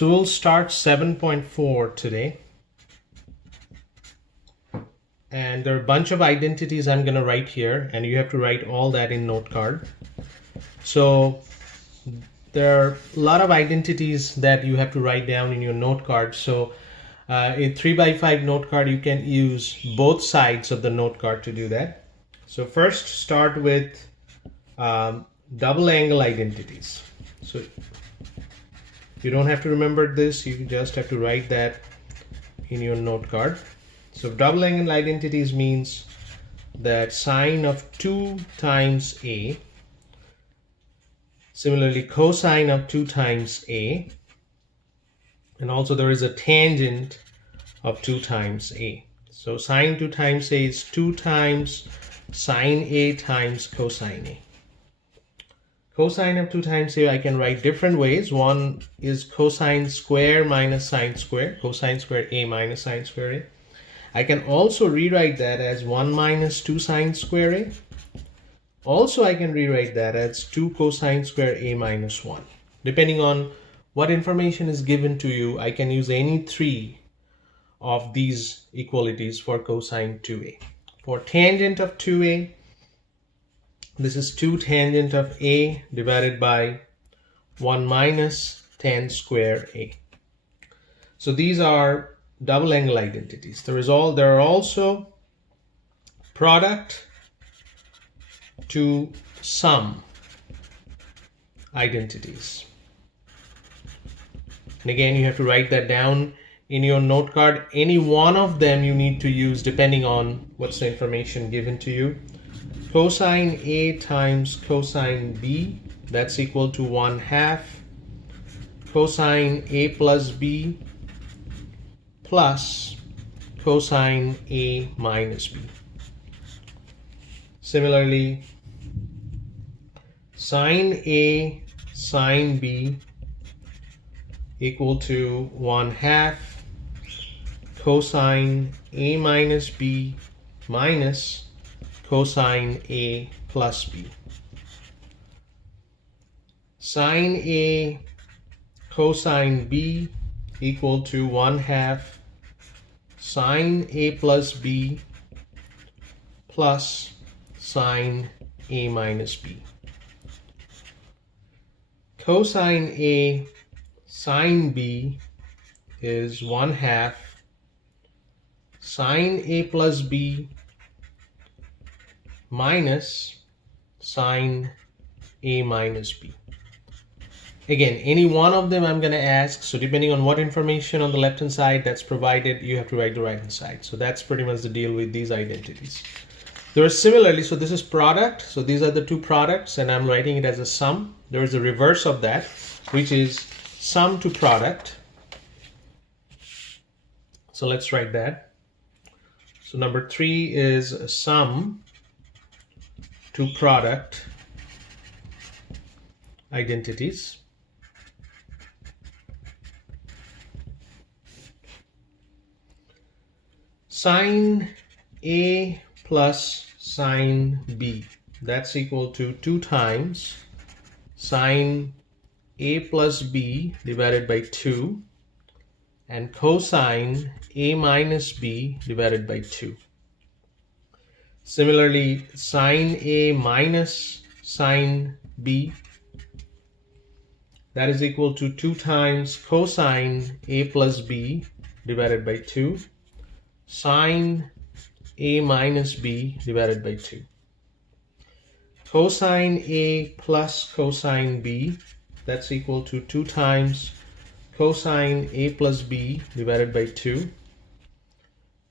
So we'll start 7.4 today. And there are a bunch of identities I'm going to write here, and you have to write all that in note card. So there are a lot of identities that you have to write down in your note card. So in 3x5 note card, you can use both sides of the note card to do that. So first start with double angle identities. So you don't have to remember this, you just have to write that in your note card. So double angle identities means that sine of 2 times A, similarly cosine of 2 times A, and also there is a tangent of 2 times A. So sine 2 times A is 2 times sine A times cosine A. Cosine of 2 times A I can write different ways. One is cosine square minus sine square, cosine square A minus sine square A. I can also rewrite that as 1 minus 2 sine square A. Also I can rewrite that as 2 cosine square A minus 1. Depending on what information is given to you, I can use any three of these equalities for cosine 2A. For tangent of 2A, this is 2 tangent of A divided by 1 minus tan square A. So these are double angle identities. There are also product to sum identities. And again, you have to write that down in your note card. Any one of them you need to use depending on what's the information given to you. Cosine A times cosine B, that's equal to 1/2 cosine A plus B plus cosine A minus B. Similarly, sine A sine B equal to 1/2 cosine A minus B minus cosine A plus B. Sine A cosine B equal to 1/2 sine A plus B plus sine A minus B. Cosine A sine B is 1/2 sine A plus B minus sine A minus B. Again, any one of them I'm going to ask, so depending on what information on the left hand side that's provided, you have to write the right hand side. So that's pretty much the deal with these identities. There are similarly, so this is product, so these are the two products and I'm writing it as a sum. There is a reverse of that, which is sum to product. So let's write that. So number 3 is sum to product identities. Sine A plus sine B, that's equal to 2 times sine A plus B divided by 2 and cosine A minus B divided by 2. Similarly, sine A minus sine B, that is equal to 2 times cosine A plus B divided by 2 sine A minus B divided by 2. Cosine A plus cosine B, that's equal to 2 times cosine A plus B divided by 2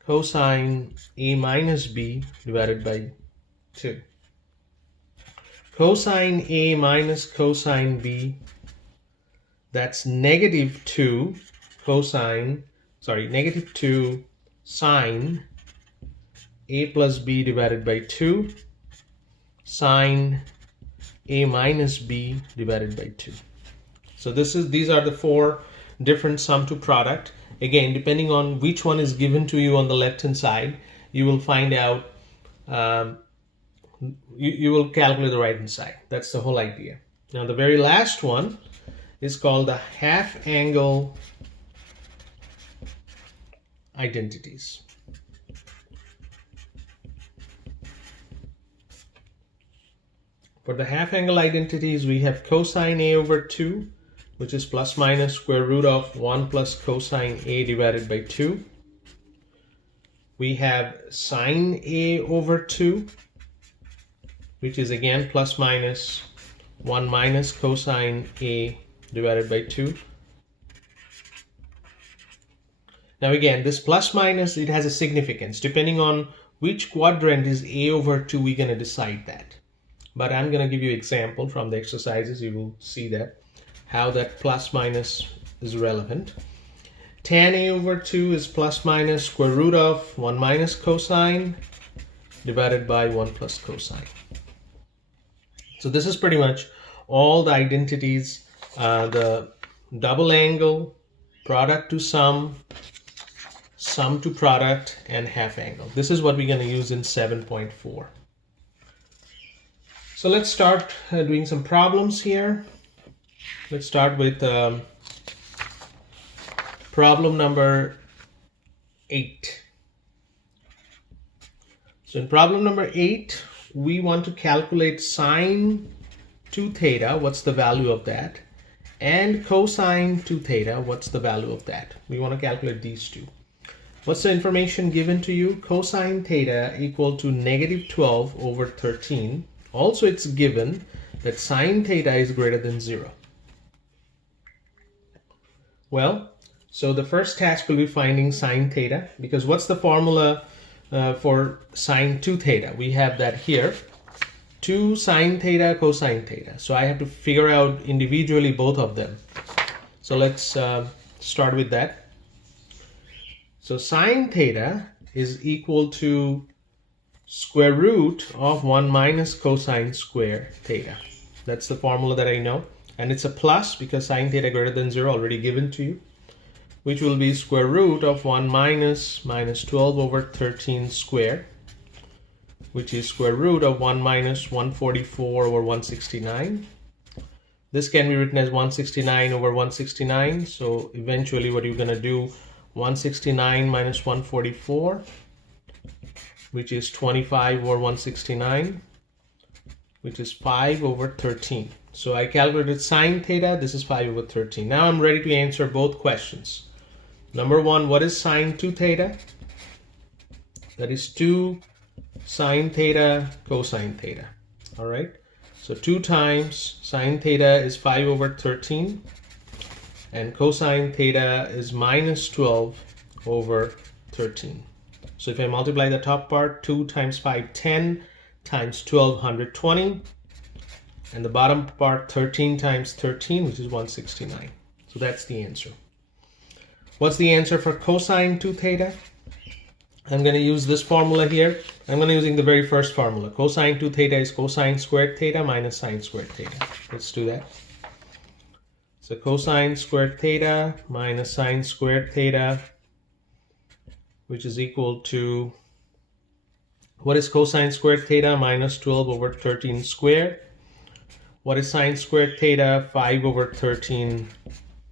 cosine A minus B divided by 2. Cosine A minus cosine B, that's negative 2 sine A plus B divided by 2 sine A minus B divided by 2. So these are the 4 different sum to product. Again, depending on which one is given to you on the left hand side, you will find out, you will calculate the right hand side. That's the whole idea. Now the very last one is called the half angle identities. For the half angle identities, we have cosine A over 2, which is plus minus square root of 1 plus cosine A divided by 2. We have sine A over 2, which is again plus minus 1 minus cosine A divided by 2. Now again, this plus minus, it has a significance. Depending on which quadrant is A over 2, we're going to decide that. But I'm going to give you an example from the exercises. You will see that how that plus minus is relevant. Tan A over 2 is plus minus square root of 1 minus cosine divided by 1 plus cosine. So this is pretty much all the identities, the double angle, product to sum, sum to product, and half angle. This is what we're going to use in 7.4. So let's start doing some problems here. Let's start with problem number 8. So in problem number 8, we want to calculate sine 2 theta, what's the value of that, and cosine 2 theta, what's the value of that. We want to calculate these two. What's the information given to you? Cosine theta equal to negative 12 over 13. Also, it's given that sine theta is greater than 0. Well, so the first task will be finding sine theta, because what's the formula for sine 2 theta? We have that here, 2 sine theta cosine theta. So I have to figure out individually both of them. So let's start with that. So sine theta is equal to square root of 1 minus cosine square theta. That's the formula that I know. And it's a plus because sine theta greater than 0 already given to you, which will be square root of 1 minus 12 over 13 square, which is square root of 1 minus 144 over 169. This can be written as 169 over 169. So eventually what you're going to do, 169 minus 144, which is 25 over 169, which is 5 over 13. So I calculated sine theta, this is 5 over 13. Now I'm ready to answer both questions. Number 1, what is sine 2 theta? That is 2 sine theta cosine theta. All right, so 2 times sine theta is 5 over 13, and cosine theta is minus 12 over 13. So if I multiply the top part, 2 times 5, 10, times 12, 120. And the bottom part, 13 times 13, which is 169. So that's the answer. What's the answer for cosine 2 theta? I'm going to use this formula here. I'm going to using the very first formula. Cosine 2 theta is cosine squared theta minus sine squared theta. Let's do that. So cosine squared theta minus sine squared theta, which is equal to, what is cosine squared theta? Minus 12 over 13 squared. What is sine squared theta? 5 over 13.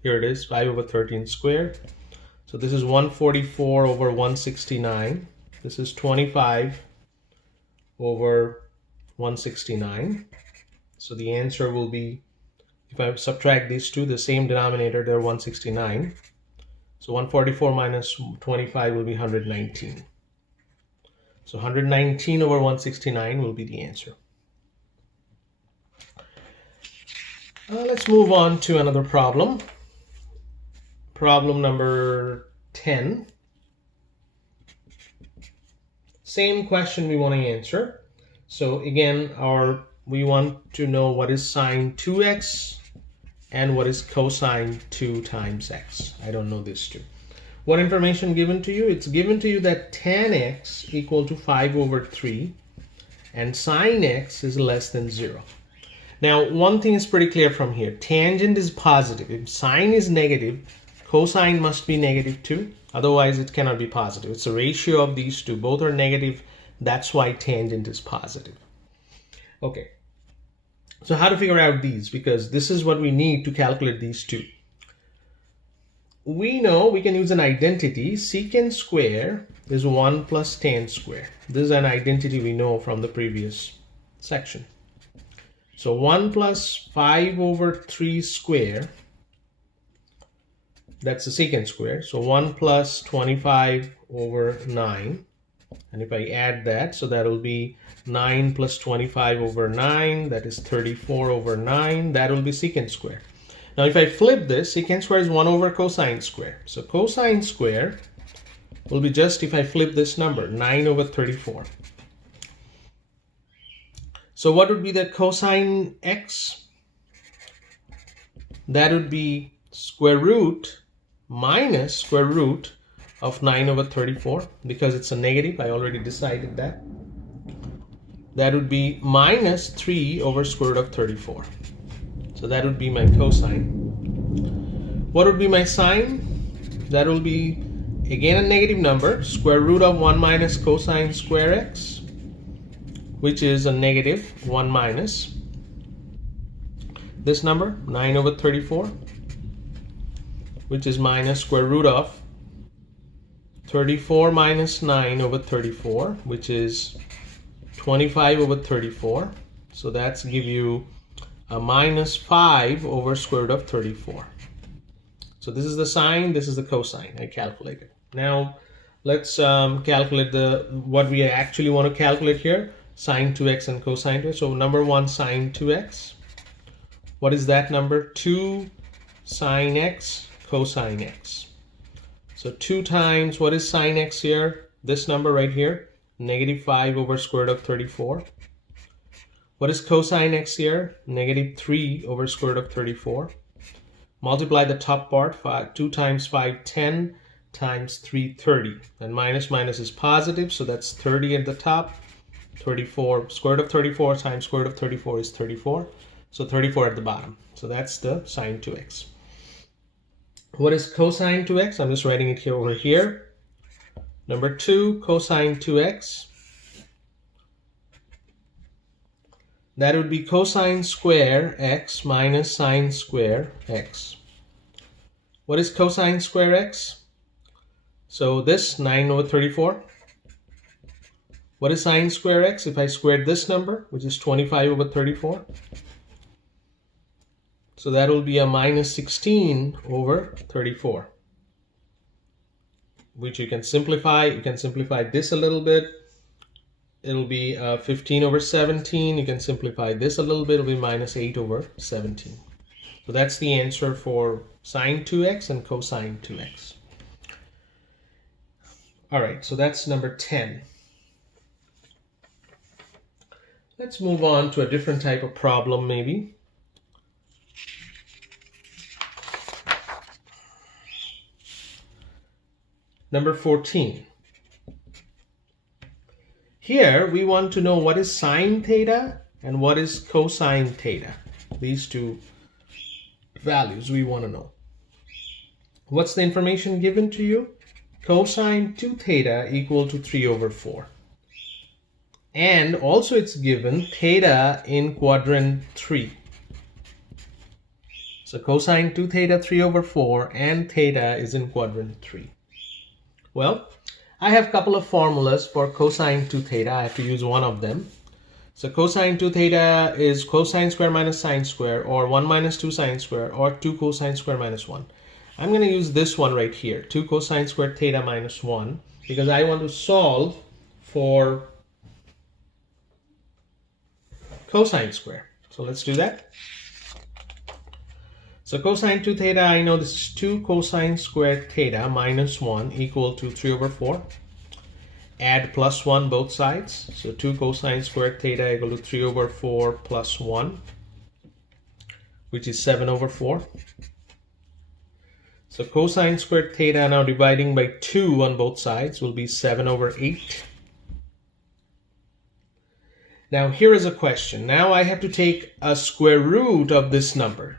Here it is, 5 over 13 squared. So this is 144 over 169. This is 25 over 169. So the answer will be, if I subtract these two, the same denominator, they're 169. So 144 minus 25 will be 119. So 119 over 169 will be the answer. Let's move on to another problem. Problem number 10. Same question we want to answer. So again, we want to know what is sine 2x and what is cosine 2 times x. I don't know this too. What information given to you? It's given to you that tan x equal to 5 over 3 and sine x is less than 0. Now, one thing is pretty clear from here. Tangent is positive. If sine is negative, cosine must be negative too. Otherwise, it cannot be positive. It's a ratio of these two. Both are negative. That's why tangent is positive. Okay. So how to figure out these? Because this is what we need to calculate these two. We know we can use an identity. Secant square is 1 plus tan square. This is an identity we know from the previous section. So 1 plus 5 over 3 square, that's the secant square. So 1 plus 25 over 9. And if I add that, so that will be 9 plus 25 over 9, that is 34 over 9, that will be secant square. Now if I flip this, secant square is 1 over cosine square. So cosine square will be just, if I flip this number, 9 over 34. So what would be the cosine x? That would be square root minus square root of 9 over 34, because it's a negative. I already decided that. That would be minus 3 over square root of 34. So that would be my cosine. What would be my sine? That will be again a negative number, square root of 1 minus cosine square x, which is a negative 1 minus this number, 9 over 34, which is minus square root of 34 minus 9 over 34, which is 25 over 34. So that's give you a minus 5 over square root of 34. So this is the sine, this is the cosine I calculated. Now let's calculate what we actually want to calculate here, sine 2x and cosine 2x. So number 1, sine 2x. What is that number? 2 sine x cosine x. So 2 times, what is sine x here? This number right here, negative 5 over square root of 34. What is cosine x here? Negative 3 over square root of 34. Multiply the top part, 2 times 5, 10, times 3, 30. And minus minus is positive, so that's 30 at the top. 34, square root of 34 times square root of 34 is 34. So 34 at the bottom. So that's the sine 2x. What is cosine 2x? I'm just writing it here over here. Number 2, cosine 2x. That would be cosine square x minus sine square x. What is cosine square x? So this 9 over 34. What is sine square x? If I squared this number, which is 25 over 34. So that will be a minus 16 over 34, which you can simplify. You can simplify this a little bit. It'll be 15 over 17. You can simplify this a little bit. It'll be minus 8 over 17. So that's the answer for sine 2x and cosine 2x. All right, so that's number 10. Let's move on to a different type of problem maybe. Number 14. Here we want to know what is sine theta and what is cosine theta. These two values we want to know. What's the information given to you? Cosine 2 theta equal to 3 over 4. And also it's given theta in quadrant 3. So cosine 2 theta 3 over 4 and theta is in quadrant 3. Well, I have a couple of formulas for cosine 2 theta. I have to use one of them. So cosine 2 theta is cosine square minus sine square, or 1 minus 2 sine square, or 2 cosine square minus 1. I'm going to use this one right here, 2 cosine square theta minus 1, because I want to solve for cosine square. So let's do that. So cosine 2 theta, I know this is 2 cosine squared theta minus 1 equal to 3 over 4. Add plus 1 both sides. So 2 cosine squared theta equal to 3 over 4 plus 1, which is 7 over 4. So cosine squared theta now dividing by 2 on both sides will be 7 over 8. Now here is a question. Now I have to take a square root of this number,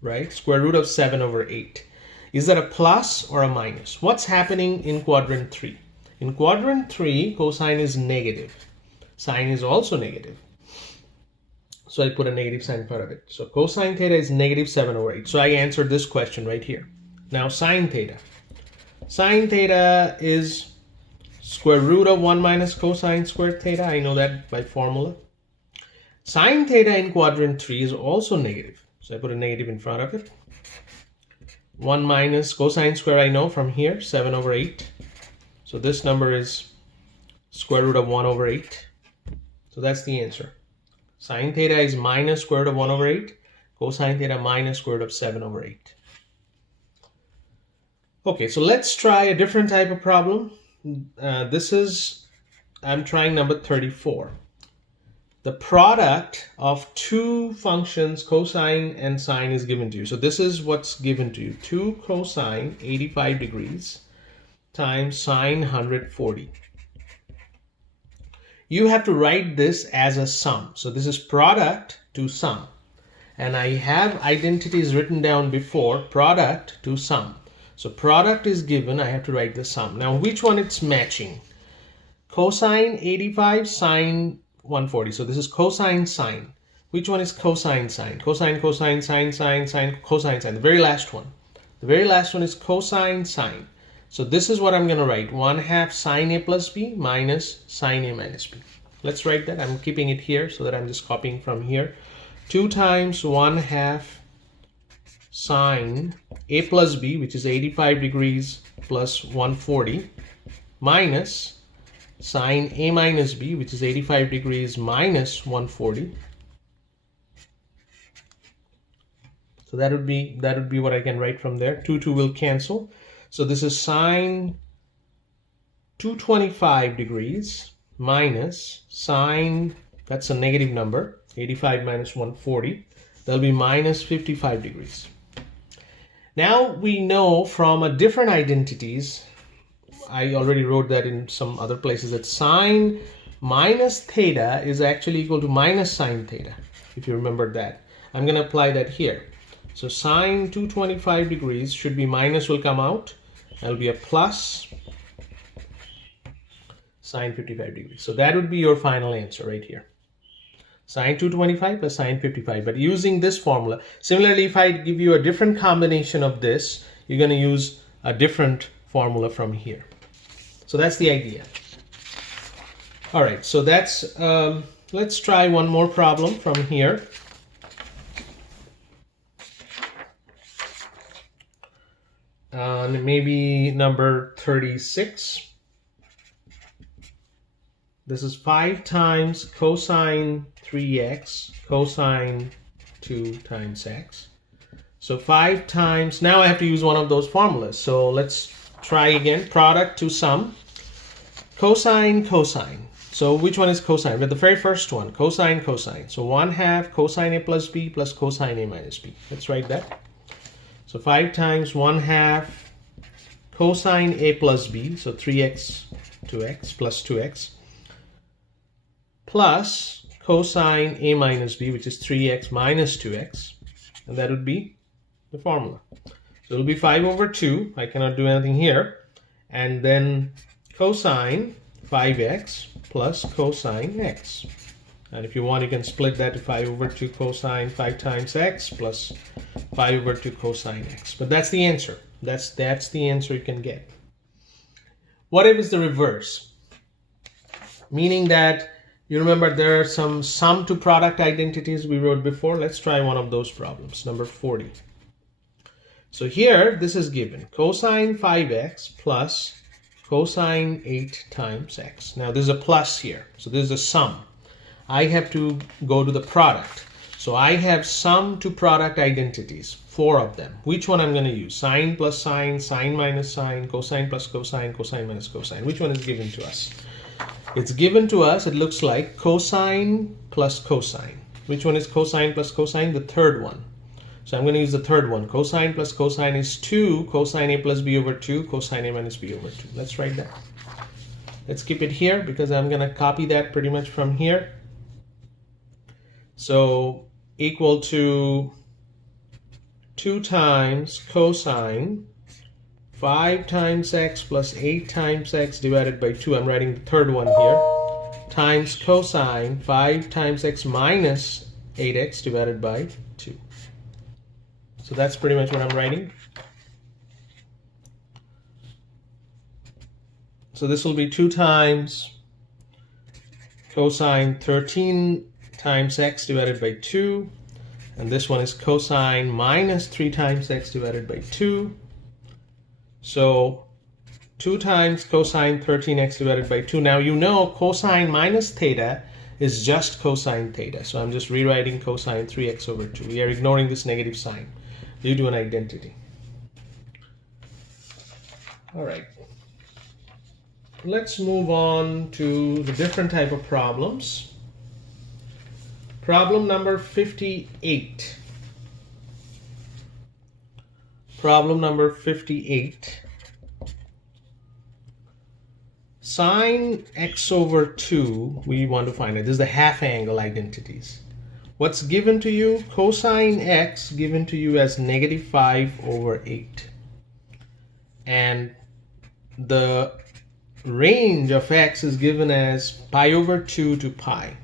right? Square root of 7 over 8. Is that a plus or a minus? What's happening in quadrant 3? In quadrant 3, cosine is negative. Sine is also negative. so I put a negative sign in front of it. So cosine theta is negative 7 over 8. So I answered this question right here. Now sine theta. Sine theta is square root of 1 minus cosine squared theta. I know that by formula. Sine theta in quadrant 3 is also negative. So I put a negative in front of it. 1 minus cosine square I know from here, 7 over 8. So this number is square root of 1 over 8. So that's the answer. Sine theta is minus square root of 1 over 8. Cosine theta minus square root of 7 over 8. Okay, so let's try a different type of problem. I'm trying number 34. The product of two functions, cosine and sine, is given to you. So this is what's given to you. 2 cosine 85 degrees times sine 140. You have to write this as a sum. So this is product to sum. And I have identities written down before, product to sum. So product is given, I have to write the sum. Now which one it's matching? Cosine 85, sine 140. So this is cosine sine. Which one is cosine sine? Cosine, cosine, sine, sine, sine, cosine sine. The very last one. The very last one is cosine sine. So this is what I'm going to write. 1/2 sine A plus B minus sine A minus B. Let's write that. I'm keeping it here so that I'm just copying from here. 2 times 1/2 sine A plus B, which is 85 degrees plus 140, minus sine A minus B, which is 85 degrees minus 140. So that would be what I can write from there. 2 will cancel. So this is sine 225 degrees minus sine, that's a negative number, 85 minus 140. That'll be minus 55 degrees. Now we know from a different identities, I already wrote that in some other places, that sine minus theta is actually equal to minus sine theta, if you remember that. I'm going to apply that here. So sine 225 degrees should be minus, will come out. That'll be a plus sine 55 degrees. So that would be your final answer right here. Sine 225 plus sine 55. But using this formula, similarly, if I give you a different combination of this, you're going to use a different formula from here. So that's the idea. All right, so that's, let's try one more problem from here. Maybe number 36. This is 5 times cosine 3x, cosine 2 times x. So 5 times, now I have to use one of those formulas. So let's try again, product to sum. Cosine, cosine. So which one is cosine? But the very first one, cosine, cosine. So 1/2 cosine A plus B plus cosine A minus B. Let's write that. So 5 times 1/2 cosine A plus B, so 3x to x plus 2x, plus cosine A minus B, which is 3x minus 2x, and that would be the formula. So it'll be 5 over 2, I cannot do anything here, and then cosine 5x plus cosine x. And if you want, you can split that to 5 over 2 cosine 5 times x plus 5 over 2 cosine x. But that's the answer. That's the answer you can get. What if it's the reverse? Meaning that, you remember there are some sum to product identities we wrote before. Let's try one of those problems, number 40. So here, this is given. Cosine 5x plus cosine 8 times x. Now there's a plus here. So this is a sum. I have to go to the product. So I have sum to product identities, 4 of them. Which one I'm going to use? Sine plus sine, sine minus sine, cosine plus cosine, cosine minus cosine. Which one is given to us? It's given to us, it looks like cosine plus cosine. Which one is cosine plus cosine? The third one. So I'm going to use the third one. Cosine plus cosine is 2 cosine A plus B over 2 cosine A minus B over 2. Let's write that. Let's keep it here because I'm going to copy that pretty much from here. So equal to 2 times cosine 5 times x plus 8 times x divided by 2. I'm writing the third one here. Times cosine 5 times x minus 8x divided by 2. So that's pretty much what I'm writing. So this will be 2 times cosine 13 times x divided by 2. And this one is cosine minus 3 times x divided by 2. So 2 times cosine 13x divided by 2. Now you know cosine minus theta is just cosine theta. So I'm just rewriting cosine 3x over 2. We are ignoring this negative sign due to an identity. All right. Let's move on to the different type of problems. Problem number 58. Problem number 58. Sine x over 2, we want to find it. This is the half angle identities. What's given to you? Cosine x given to you as negative 5 over 8. And the range of x is given as pi over 2 to pi.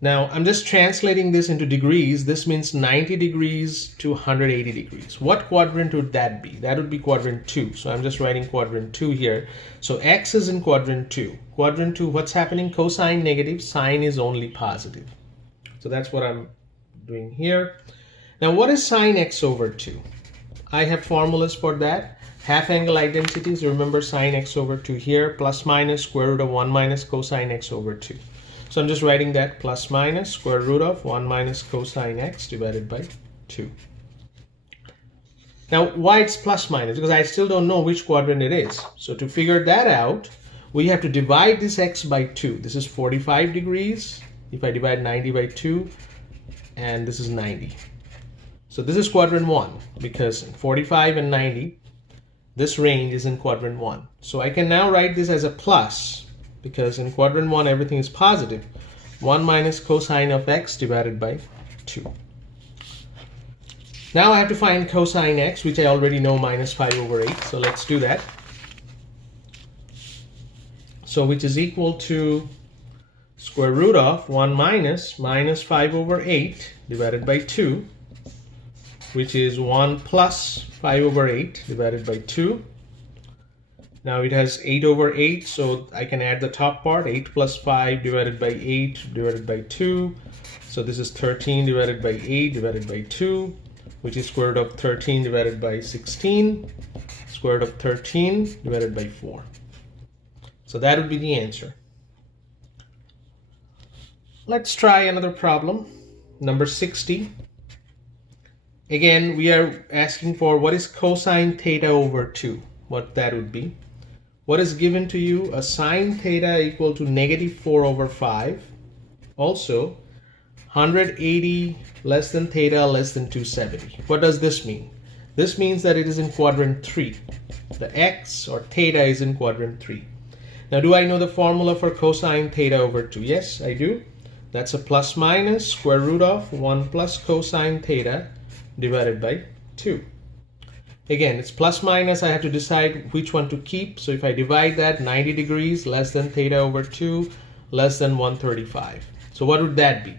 Now I'm just translating this into degrees. This means 90 degrees to 180 degrees. What quadrant would that be? That would be quadrant 2. So I'm just writing quadrant 2 here. So x is in quadrant 2. Quadrant 2, what's happening? Cosine negative, sine is only positive. So that's what I'm doing here. Now what is sine x over 2? I have formulas for that. Half angle identities, remember sine x over 2 here, plus minus square root of 1 minus cosine x over 2. So I'm just writing that plus minus square root of 1 minus cosine x divided by 2. Now why it's plus minus? Because I still don't know which quadrant it is. So to figure that out, we have to divide this x by 2. This is 45 degrees. If I divide 90 by 2, and this is 90. So this is quadrant 1 because 45 and 90, this range is in quadrant 1. So I can now write this as a plus because in quadrant 1 everything is positive. 1 minus cosine of x divided by 2. Now I have to find cosine x, which I already know, minus 5 over 8. So let's do that. So which is equal to square root of 1 minus 5 over 8 divided by 2, which is 1 plus 5 over 8 divided by 2. Now it has 8 over 8, so I can add the top part. 8 plus 5 divided by 8 divided by 2. So this is 13 divided by 8 divided by 2, which is square root of 13 divided by 16, square root of 13 divided by 4. So that would be the answer. Let's try another problem, number 60. Again, we are asking for what is cosine theta over 2, what that would be. What is given to you? A sine theta equal to negative 4 over 5. Also, 180 less than theta less than 270. What does this mean? This means that it is in quadrant 3. The x or theta is in quadrant 3. Now, do I know the formula for cosine theta over 2? Yes, I do. That's a plus minus square root of 1 plus cosine theta divided by 2. Again, it's plus minus. I have to decide which one to keep. So if I divide that, 90 degrees less than theta over 2 less than 135. So what would that be?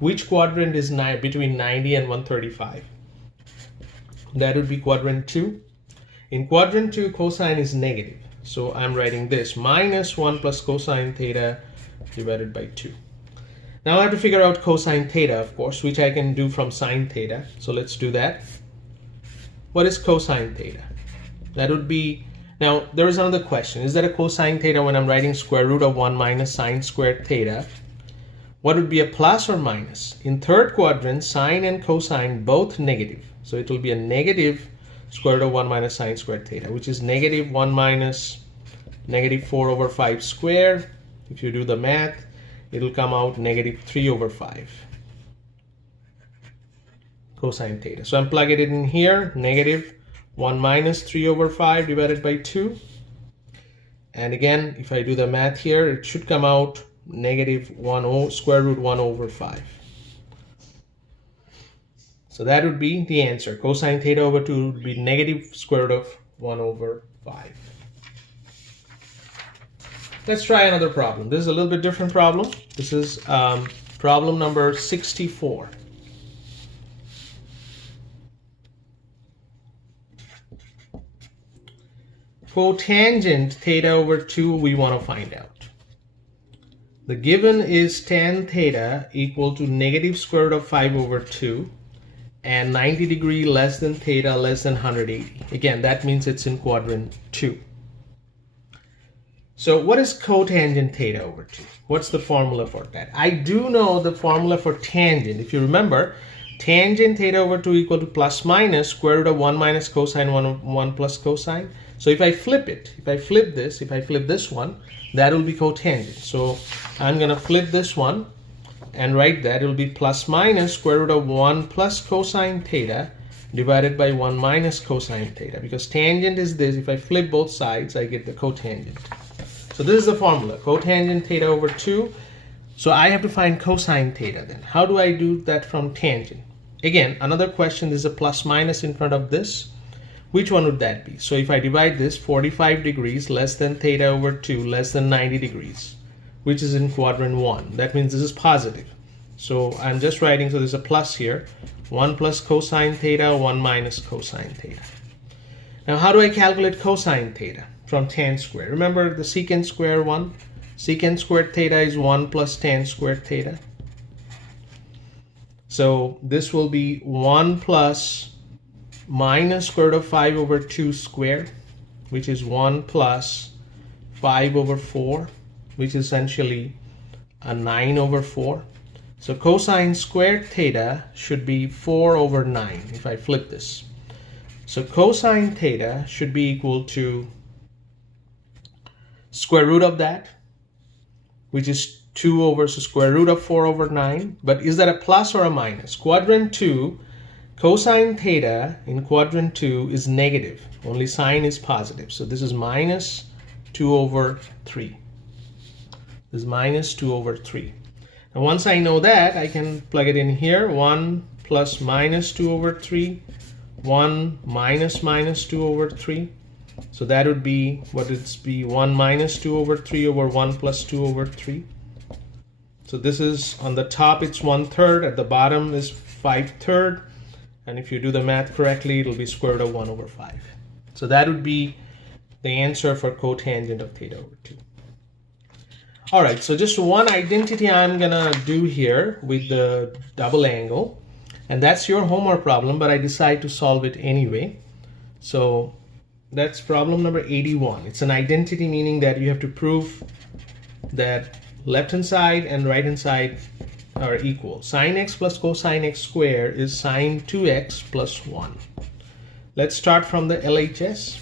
Which quadrant is between 90 and 135? That would be quadrant 2. In quadrant 2, cosine is negative. So I'm writing this minus 1 plus cosine theta divided by 2. Now I have to figure out cosine theta, of course, which I can do from sine theta. So let's do that. What is cosine theta? That would be, now there is another question. Is that a cosine theta when I'm writing square root of 1 minus sine squared theta? What would be a plus or minus? In third quadrant, sine and cosine both negative. So it will be a negative square root of 1 minus sine squared theta, which is negative 1 minus negative 4 over 5 squared. If you do the math, it will come out negative 3 over 5. Cosine theta. So I'm plugging it in here, negative 1 minus 3 over 5 divided by 2. And again, if I do the math here, it should come out negative square root 1 over 5. So that would be the answer. Cosine theta over 2 would be negative square root of 1 over 5. Let's try another problem. This is a little bit different problem. This is Problem number 64. Cotangent theta over 2 we want to find out. The given is tan theta equal to negative square root of 5 over 2 and 90 degree less than theta less than 180. Again, that means it's in quadrant 2. So what is cotangent theta over 2? What's the formula for that? I do know the formula for tangent. If you remember, tangent theta over 2 equal to plus minus square root of 1 minus cosine 1 plus cosine. So if I flip it, if I flip this one, that will be cotangent. So I'm going to flip this one and write that it will be plus minus square root of 1 plus cosine theta divided by 1 minus cosine theta. Because tangent is this, if I flip both sides, I get the cotangent. So this is the formula, cotangent theta over 2. So I have to find cosine theta then. How do I do that from tangent? Again, another question, there's a plus minus in front of this. Which one would that be? So if I divide this, 45 degrees less than theta over 2 less than 90 degrees, which is in quadrant 1. That means this is positive. So I'm just writing, so there's a plus here. 1 plus cosine theta, 1 minus cosine theta. Now how do I calculate cosine theta from tan squared? Remember the secant square one? Secant squared theta is 1 plus tan squared theta. So this will be 1 plus minus square root of 5 over 2 squared, which is 1 plus 5 over 4, which is essentially a 9 over 4. So cosine squared theta should be 4 over 9 if I flip this. So cosine theta should be equal to square root of that, which is 2 over, so square root of 4 over 9. But is that a plus or a minus? Quadrant 2, cosine theta in quadrant 2 is negative. Only sign is positive. So this is minus 2 over 3. This is minus 2 over 3. And once I know that, I can plug it in here. 1 plus minus 2 over 3. 1 minus minus 2 over 3. So that would be, what would it be? 1 minus 2 over 3 over 1 plus 2 over 3. So this is, on the top it's 1/3, at the bottom is 5/3. And if you do the math correctly, it'll be square root of 1 over 5. So that would be the answer for cotangent of theta over 2. All right, so just one identity I'm gonna do here with the double angle. And that's your homework problem, but I decide to solve it anyway. So that's problem number 81. It's an identity, meaning that you have to prove that left-hand side and right-hand side are equal. Sine x plus cosine x squared is sine 2x plus 1. Let's start from the LHS.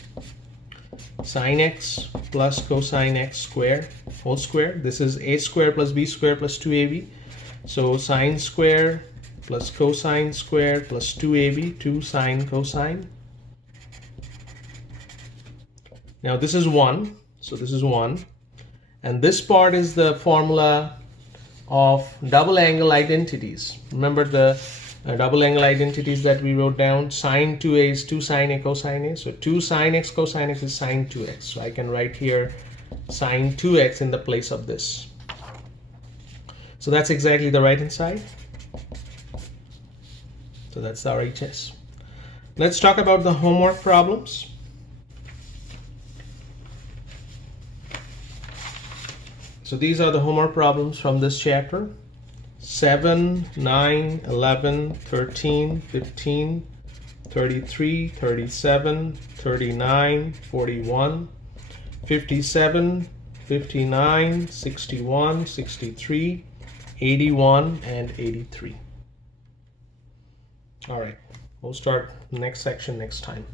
Sine x plus cosine x squared whole square. This is a squared plus b squared plus 2ab. So sine squared plus cosine squared plus 2ab, 2 sine cosine. Now this is 1, so this is 1. And this part is the formula of double angle identities. Remember the double angle identities that we wrote down? Sine 2a is 2 sine a cosine a. So 2 sine x cosine x is sine 2x. So I can write here sine 2x in the place of this. So that's exactly the right hand side. So that's our HS. Let's talk about the homework problems. So these are the homework problems from this chapter. 7, 9, 11, 13, 15, 33, 37, 39, 41, 57, 59, 61, 63, 81, and 83. All right, we'll start the next section next time.